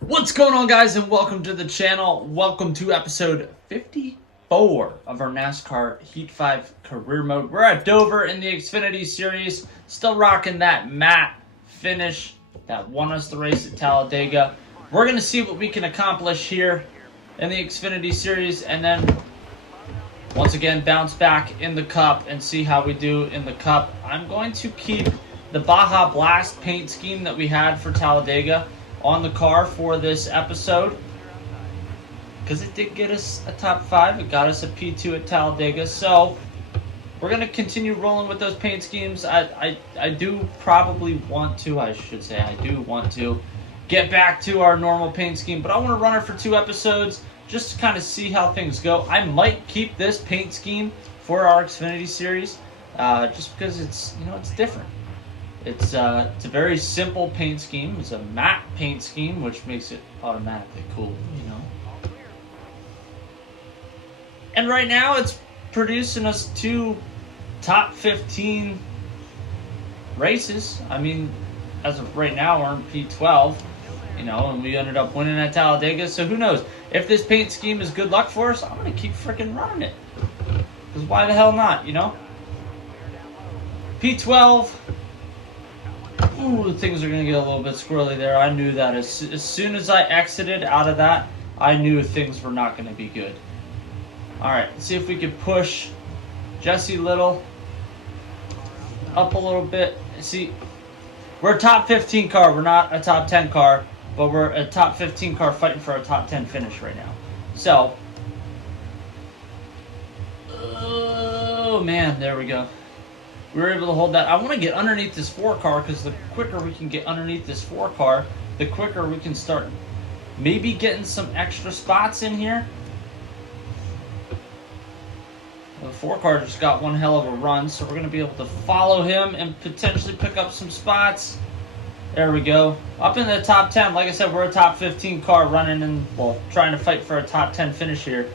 What's going on, guys, and welcome to the channel. Welcome to episode 54 of our NASCAR Heat 5 career mode. We're at Dover in the Xfinity Series, still rocking that matte finish that won us the race at Talladega. We're going to see what we can accomplish here in the Xfinity Series, and then once again bounce back in the Cup and see how we do in the Cup. I'm going to keep the Baja Blast paint scheme that we had for Talladega on the car for this episode, because it did get us a top 5. It got us a P2 at Talladega, so we're going to continue rolling with those paint schemes. I do probably want to, I do want to get back to our normal paint scheme, but I want to run it for 2 episodes just to kind of see how things go. I might keep this paint scheme for our Xfinity Series, just because it's different. It's a very simple paint scheme. It's a matte paint scheme, which makes it automatically cool, And right now, it's producing us 2 top 15 races. I mean, as of right now, we're in P12, and we ended up winning at Talladega. So who knows? If this paint scheme is good luck for us, I'm going to keep freaking running it. Because why the hell not, P12. Ooh, things are going to get a little bit squirrely there. I knew that as soon as I exited out of that, I knew things were not going to be good. Alright, let's see if we can push Jesse Little up a little bit. See, we're a top 15 car. We're not a top 10 car, but we're a top 15 car fighting for a top 10 finish right now. So, oh man, there we go. We were able to hold that. I want to get underneath this 4 car, because the quicker we can get underneath this 4 car, the quicker we can start maybe getting some extra spots in here. The 4 car just got one hell of a run, so we're going to be able to follow him and potentially pick up some spots. There we go. Up in the top 10. Like I said, we're a top 15 car running and, trying to fight for a top 10 finish here.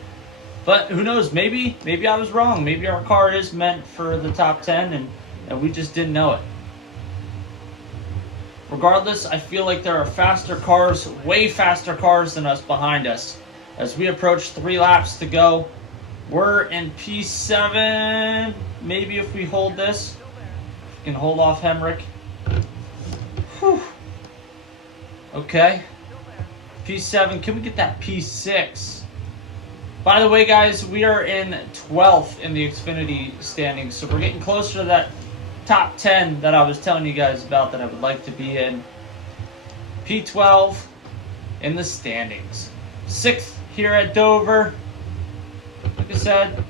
But who knows, maybe I was wrong. Maybe our car is meant for the top 10 and we just didn't know it. Regardless, I feel like there are faster cars, way faster cars than us behind us. As we approach 3 laps to go, we're in P7. Maybe if we hold this, we can hold off Hemrick. Whew. Okay. P7, can we get that P6? By the way, guys, we are in 12th in the Xfinity standings, so we're getting closer to that top 10 that I was telling you guys about that I would like to be in. P12 in the standings. 6th here at Dover. Like I said,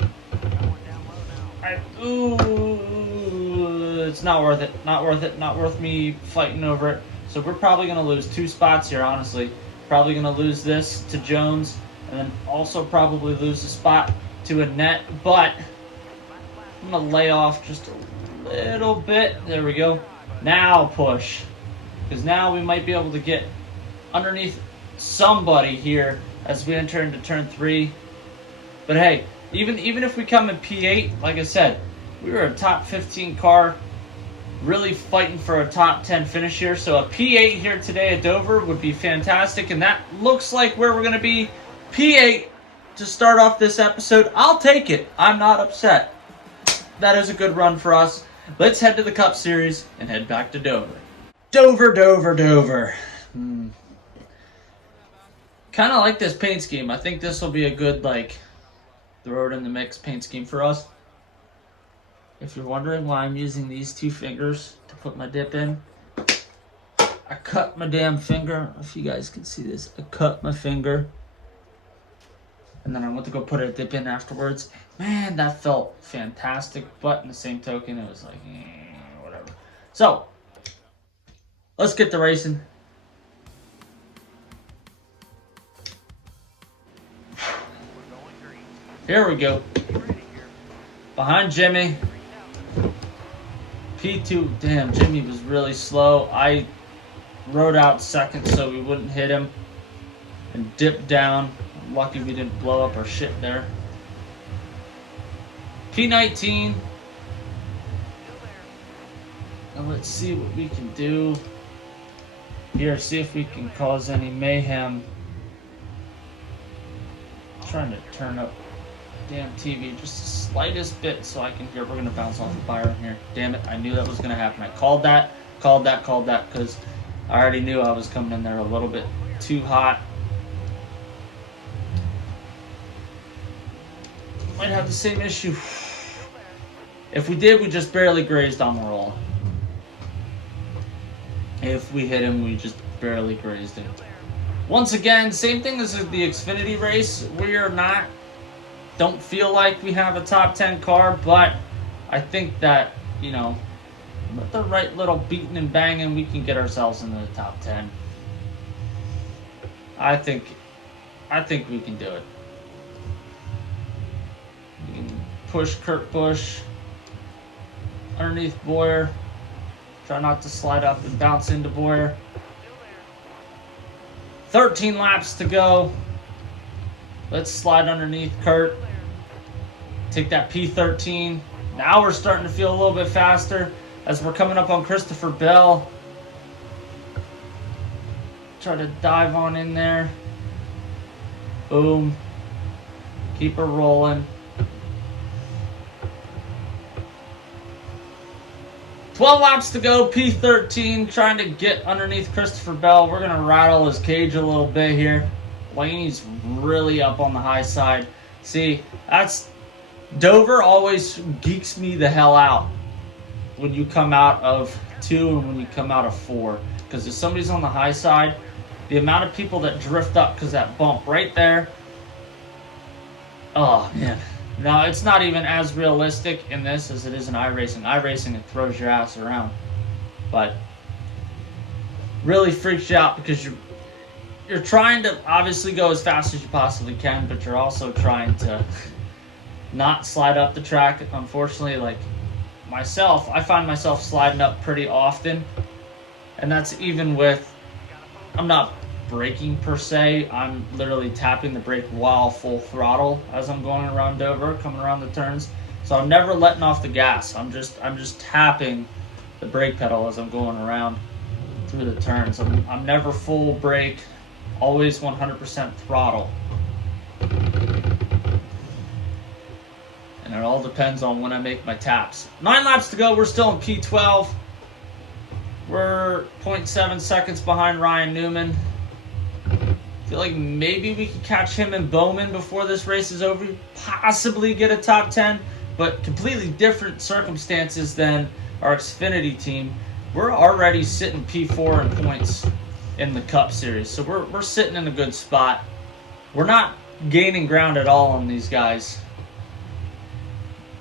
it's not worth it. Not worth it. Not worth me fighting over it. So we're probably going to lose 2 spots here, honestly. Probably going to lose this to Jones, and then also probably lose a spot to Annette. But I'm going to lay off just a little bit. There we go. Now push. Because now we might be able to get underneath somebody here as we enter into turn 3. But hey, even if we come in P8, like I said, we were a top 15 car, really fighting for a top 10 finish here. So a P8 here today at Dover would be fantastic, and that looks like where we're going to be. P8 to start off this episode. I'll take it. I'm not upset. That is a good run for us. Let's head to the Cup Series and head back to Dover. Dover. Kind of like this paint scheme. I think this will be a good, throw it in the mix paint scheme for us. If you're wondering why I'm using these 2 fingers to put my dip in, I cut my damn finger. If you guys can see this, I cut my finger. And then I went to go put a dip in afterwards. Man, that felt fantastic. But in the same token, it was like, whatever. So, let's get to racing. Here we go. Behind Jimmy. P2. Damn, Jimmy was really slow. I rode out second so we wouldn't hit him. And dipped down. Lucky we didn't blow up our shit there. P19. Now let's see what we can do. Here, see if we can cause any mayhem. I'm trying to turn up damn TV just the slightest bit so I can hear. We're gonna bounce off the Byron here. Damn it, I knew that was gonna happen. I called that, because I already knew I was coming in there a little bit too hot. Might have the same issue. If we did, we just barely grazed on the roll. If we hit him, we just barely grazed him. Once again, same thing as the Xfinity race. We are not, don't feel like we have a top 10 car, but I think that, you know, with the right little beating and banging, we can get ourselves into the top 10. I think we can do it. We can push Kurt Busch underneath Boyer. Try not to slide up and bounce into Boyer. 13 laps to go. Let's slide underneath Kurt. Take that P13. Now we're starting to feel a little bit faster as we're coming up on Christopher Bell. Try to dive on in there. Boom. Keep her rolling. 12 laps to go, P13, trying to get underneath Christopher Bell. We're going to rattle his cage a little bit here. Laney's really up on the high side. See, that's... Dover always geeks me the hell out when you come out of 2 and when you come out of 4. Because if somebody's on the high side, the amount of people that drift up because that bump right there... Oh, man. Now, it's not even as realistic in this as it is in iRacing. iRacing, it throws your ass around. But really freaks you out because you're trying to obviously go as fast as you possibly can, but you're also trying to not slide up the track. Unfortunately, like myself, I find myself sliding up pretty often. And that's even with, I'm not braking per se, I'm literally tapping the brake while full throttle as I'm going around Dover, coming around the turns. So I'm never letting off the gas. I'm just tapping the brake pedal as I'm going around through the turns. I'm never full brake, always 100% throttle. And it all depends on when I make my taps. 9 laps to go, we're still in P12. We're 0.7 seconds behind Ryan Newman. I feel like maybe we could catch him and Bowman before this race is over. Possibly get a top 10, but completely different circumstances than our Xfinity team. We're already sitting P4 in points in the Cup Series, so we're sitting in a good spot. We're not gaining ground at all on these guys.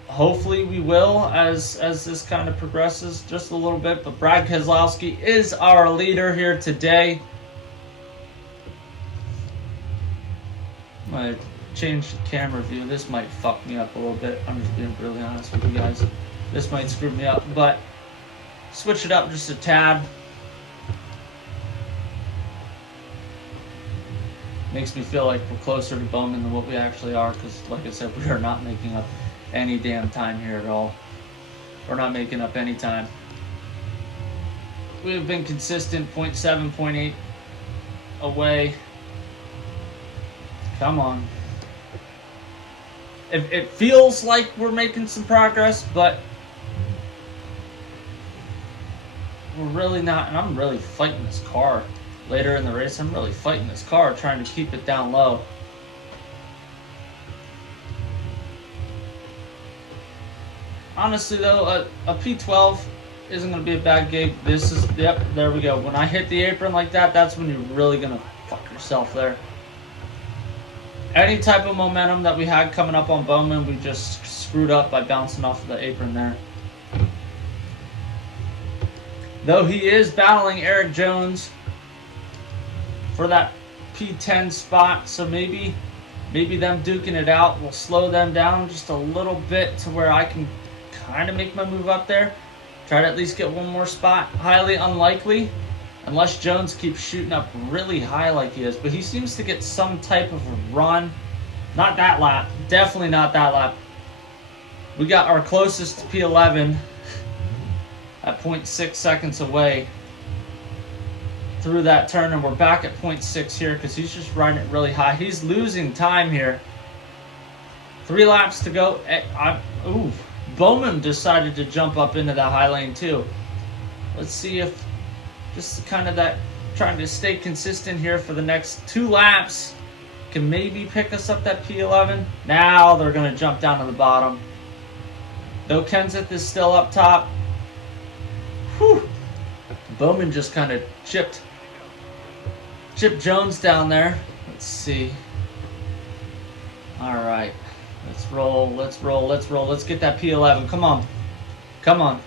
Hopefully we will as this kind of progresses just a little bit, but Brad Keselowski is our leader here today. I changed the camera view. This might fuck me up a little bit. I'm just being really honest with you guys. This might screw me up, but switch it up just a tad. Makes me feel like we're closer to Bowman than what we actually are, because like I said, we are not making up any damn time here at all. We're not making up any time. We've been consistent, 0.7, 0.8 away. Come on. It feels like we're making some progress, but we're really not. And I'm really fighting this car later in the race. I'm really fighting this car, trying to keep it down low. Honestly, though, a P12 isn't going to be a bad gig. This is, yep, there we go. When I hit the apron like that, that's when you're really going to fuck yourself there. Any type of momentum that we had coming up on Bowman, we just screwed up by bouncing off of the apron there. Though he is battling Eric Jones for that P10 spot, so maybe them duking it out will slow them down just a little bit to where I can kind of make my move up there. Try to at least get one more spot. Highly unlikely, unless Jones keeps shooting up really high like he is. But he seems to get some type of a run. Not that lap. Definitely not that lap. We got our closest to P11 at 0.6 seconds away through that turn, and we're back at 0.6 here because he's just riding it really high. He's losing time here. 3 laps to go. Ooh, Bowman decided to jump up into that high lane too. Let's see if this is kind of that, trying to stay consistent here for the next 2 laps. Can maybe pick us up that P11. Now they're going to jump down to the bottom. Though Kenseth is still up top. Whew. Bowman just kind of chipped Jones down there. Let's see. All right. Let's roll. Let's roll. Let's roll. Let's get that P11. Come on. Come on.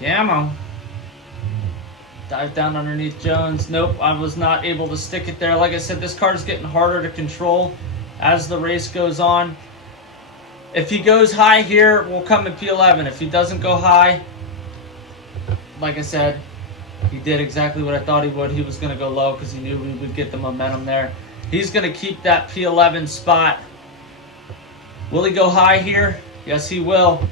Come on. Dive down underneath Jones. Nope, I was not able to stick it there. Like I said, this car is getting harder to control as the race goes on. If he goes high here, we'll come in P11. If he doesn't go high, like I said, he did exactly what I thought he would. He was going to go low because he knew we would get the momentum there. He's going to keep that P11 spot. Will he go high here? Yes, he will.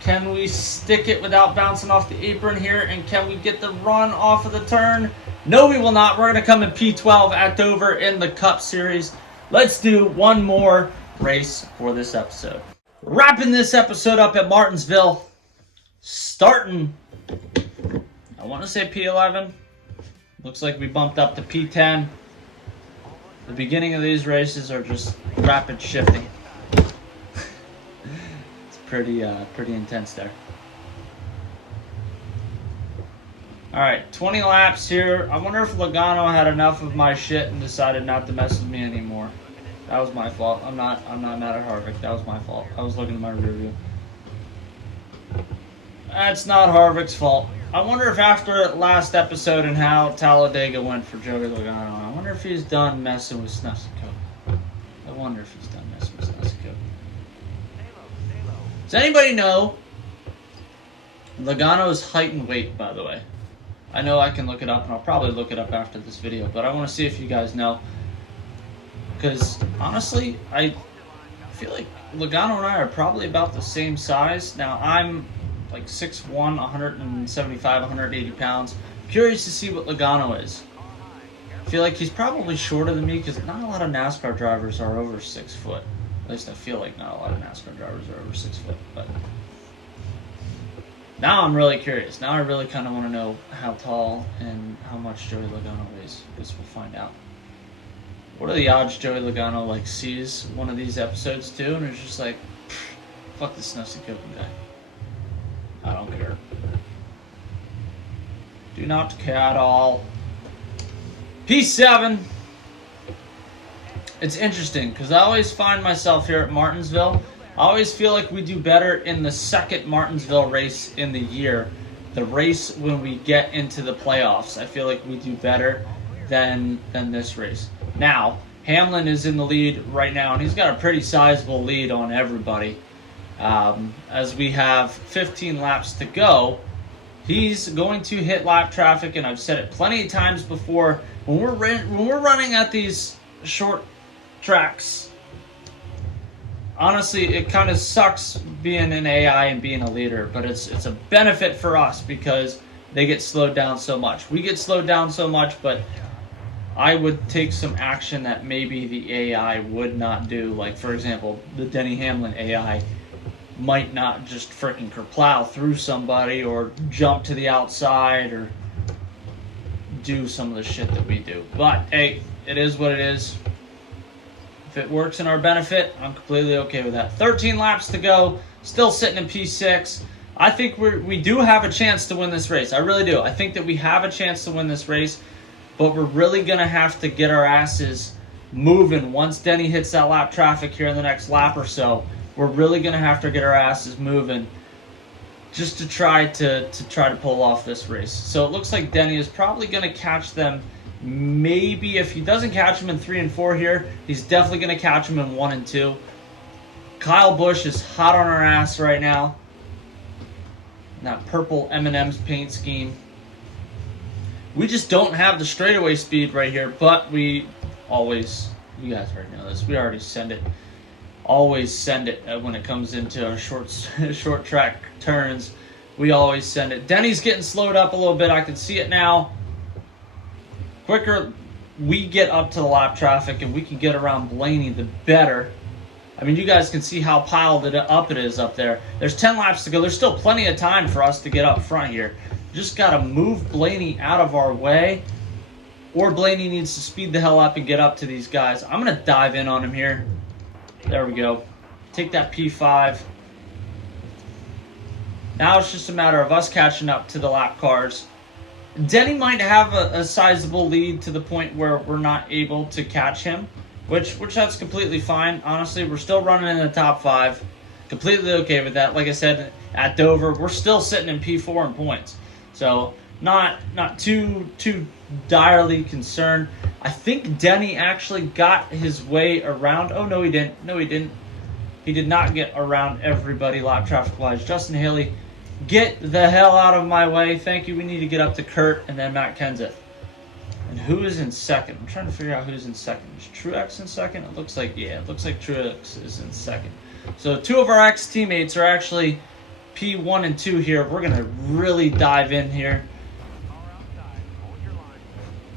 Can we stick it without bouncing off the apron here? And can we get the run off of the turn? No, we will not. We're going to come in P12 at Dover in the Cup Series. Let's do one more race for this episode. Wrapping this episode up at Martinsville. Starting, I want to say P11. Looks like we bumped up to P10. The beginning of these races are just rapid shifting. Pretty intense there. All right, 20 laps here. I wonder if Logano had enough of my shit and decided not to mess with me anymore. That was my fault. I'm not mad at Harvick. That was my fault. I was looking at my rear view. That's not Harvick's fault. I wonder if after last episode and how Talladega went for Joey Logano, I wonder if he's done messing with Snussycopen. I wonder if he's done messing with Snussycopen. Does anybody know Logano's height and weight, by the way? I know I can look it up, and I'll probably look it up after this video, but I want to see if you guys know. Because, honestly, I feel like Logano and I are probably about the same size. Now, I'm like 6'1", 175, 180 pounds. Curious to see what Logano is. I feel like he's probably shorter than me, because not a lot of NASCAR drivers are over 6 foot. At least I feel like not a lot of NASCAR drivers are over 6 foot, but now I'm really curious. Now I really kind of want to know how tall and how much Joey Logano weighs. I guess we'll find out. What are the odds Joey Logano like sees one of these episodes too, and is just like, fuck this Snussycopen guy. I don't care. Do not care at all. P7. It's interesting because I always find myself here at Martinsville. I always feel like we do better in the second Martinsville race in the year. The race when we get into the playoffs. I feel like we do better than this race. Now, Hamlin is in the lead right now, and he's got a pretty sizable lead on everybody. As we have 15 laps to go, he's going to hit lap traffic, and I've said it plenty of times before. When we're running at these short tracks, honestly, it kind of sucks being an AI and being a leader, but it's a benefit for us because they get slowed down so much. We get slowed down so much, but I would take some action that maybe the AI would not do. Like, for example, the Denny Hamlin AI might not just freaking kerplow through somebody or jump to the outside or do some of the shit that we do. But, hey, it is what it is. If it works in our benefit, I'm completely okay with that. 13 laps to go, still sitting in P6. I think we do have a chance to win this race. I really do. I think that we have a chance to win this race, but we're really going to have to get our asses moving once Denny hits that lap traffic here in the next lap or so. We're really going to have to get our asses moving just to try to pull off this race. So it looks like Denny is probably going to catch them. Maybe if he doesn't catch him in 3 and 4 here, he's definitely going to catch him in 1 and 2. Kyle Busch is hot on our ass right now. That purple M&M's paint scheme. We just don't have the straightaway speed right here, but we always, you guys already know this, we already send it. Always send it when it comes into our short track turns. we always send it. Denny's getting slowed up a little bit. I can see it now. Quicker we get up to the lap traffic and we can get around Blaney, the better. I mean, you guys can see how piled up it is up there. There's 10 laps to go. There's still plenty of time for us to get up front here. Just got to move Blaney out of our way, or Blaney needs to speed the hell up and get up to these guys. I'm going to dive in on him here. There we go. Take that P5. Now it's just a matter of us catching up to the lap cars. Denny might have a sizable lead to the point where we're not able to catch him, which that's completely fine. Honestly, we're still running in the top 5. Completely okay with that. Like I said, at Dover, we're still sitting in P4 in points. So not too direly concerned. I think Denny actually got his way around. Oh, no, he didn't. No, he didn't. He did not get around everybody lap traffic-wise. Justin Haley, get the hell out of my way. Thank you. We need to get up to Kurt and then Matt Kenseth. And who is in second? I'm trying to figure out who's in second. Is Truex in second? It looks like, yeah, it looks like Truex is in second. So 2 of our ex-teammates are actually P1 and 2 here. We're going to really dive in here.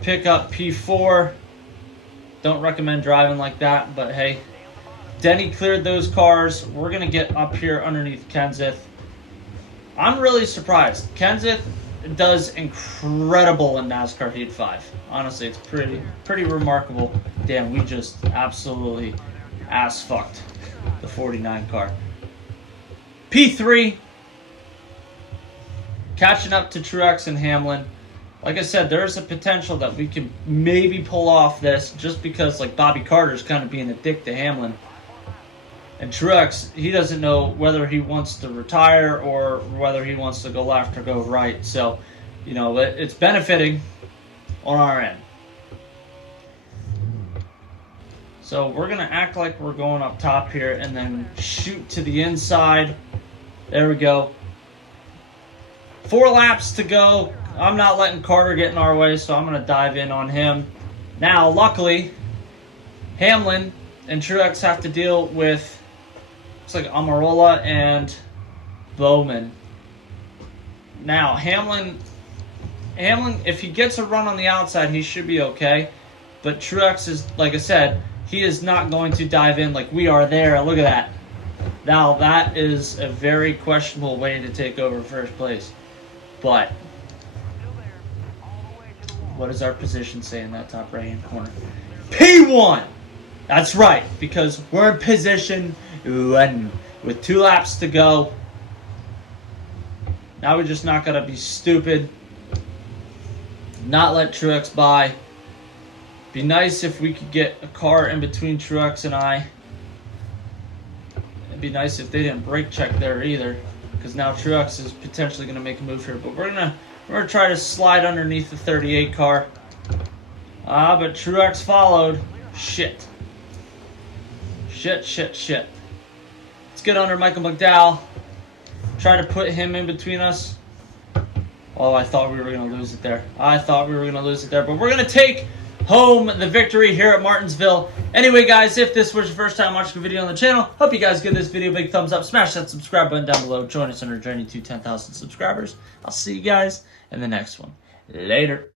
Pick up P4. Don't recommend driving like that, but hey. Denny cleared those cars. We're going to get up here underneath Kenseth. I'm really surprised. Kenseth does incredible in NASCAR Heat 5. Honestly, it's pretty remarkable. Damn, we just absolutely ass-fucked the 49 car. P3. Catching up to Truex and Hamlin. Like I said, there's a potential that we can maybe pull off this just because, like, Bobby Carter's kind of being a dick to Hamlin. And Truex, he doesn't know whether he wants to retire or whether he wants to go left or go right. So, you know, it's benefiting on our end. So we're going to act like we're going up top here and then shoot to the inside. There we go. 4 laps to go. I'm not letting Carter get in our way, so I'm going to dive in on him. Now, luckily, Hamlin and Truex have to deal with, looks like Amarola and Bowman. Now, Hamlin, if he gets a run on the outside, he should be okay. But Truex is, like I said, he is not going to dive in like we are there. Look at that. Now, that is a very questionable way to take over first place. But what does our position say in that top right-hand corner? P1! That's right, because we're in position 1 with 2 laps to go. Now we just not got to be stupid. Not let Truex by. Be nice if we could get a car in between Truex and I. It'd be nice if they didn't brake check there either, because now Truex is potentially going to make a move here. But we're gonna try to slide underneath the 38 car. But Truex followed. Shit. Shit. Let's get under Michael McDowell. Try to put him in between us. Oh, I thought we were going to lose it there. But we're going to take home the victory here at Martinsville. Anyway, guys, if this was your first time watching a video on the channel, hope you guys give this video a big thumbs up. Smash that subscribe button down below. Join us on our journey to 10,000 subscribers. I'll see you guys in the next one. Later.